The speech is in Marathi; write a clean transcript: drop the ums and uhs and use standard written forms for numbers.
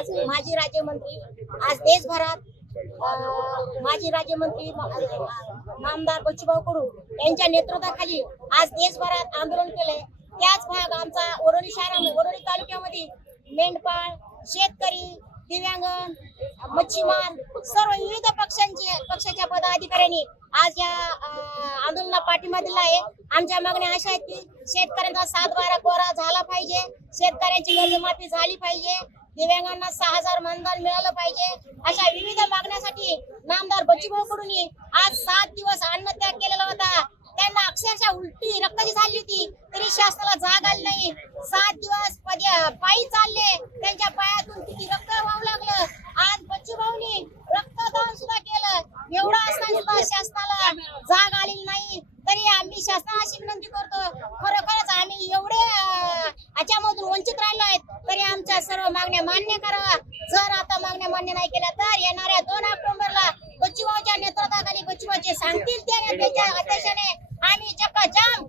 आज माजी राज्यमंत्री आज देशभरात माजी राज्यमंत्री नामदार बच्चूभाऊ कडू यांच्या नेतृत्वाखाली आज देशभरात आंदोलन केले। त्याच भाग आमचा वडोली शहरामध्ये वडोली तालुक्यामध्ये मेंढपाळ, शेतकरी, दिव्यांग, मच्छीमार सर्व विविध पक्षाच्या पदाधिकाऱ्यांनी आज या आंदोलनाला पाठिंबा दिला आहे। आमच्या मागण्या अशा आहेत की शेतकऱ्यांचा 7/12 कोरा झाला पाहिजे, शेतकऱ्यांची कर्जमाफी झाली पाहिजे, दिव्यांगांना 6,000 मानधन मिळालं पाहिजे, अशा विविध मागण्यासाठी नामदार बच्चूभाऊ कडून आज 7 दिवस अन्नत्याग केलेला होता। त्यांना अक्षरशः उलटी रक्ताची झाली होती तरी शासनाला जाग आली नाही। 7 दिवस पायी चालले, त्यांच्या पायातून किती रक्त वाहू लागलं। आज बच्चूभाऊनी रक्तदान सुद्धा केलं, एवढं असताना सुद्धा शासनाला जाग आलेली नाही। तरी आम्ही शासनाला अशी विनंती करतो, खरोखरच आम्ही एवढे याच्यामधून वंचित राहिलो आहेत तरी आमच्या सर्व मागण्या मान्य करावा। जर आता मागण्या मान्य नाही केल्या तर येणाऱ्या 2 ऑक्टोबरला बच्चूभाऊच्या नेतृत्वाखाली बच्चूभाऊचे सांगतील त्यांच्या आदेशाने आम्ही चक्काजाम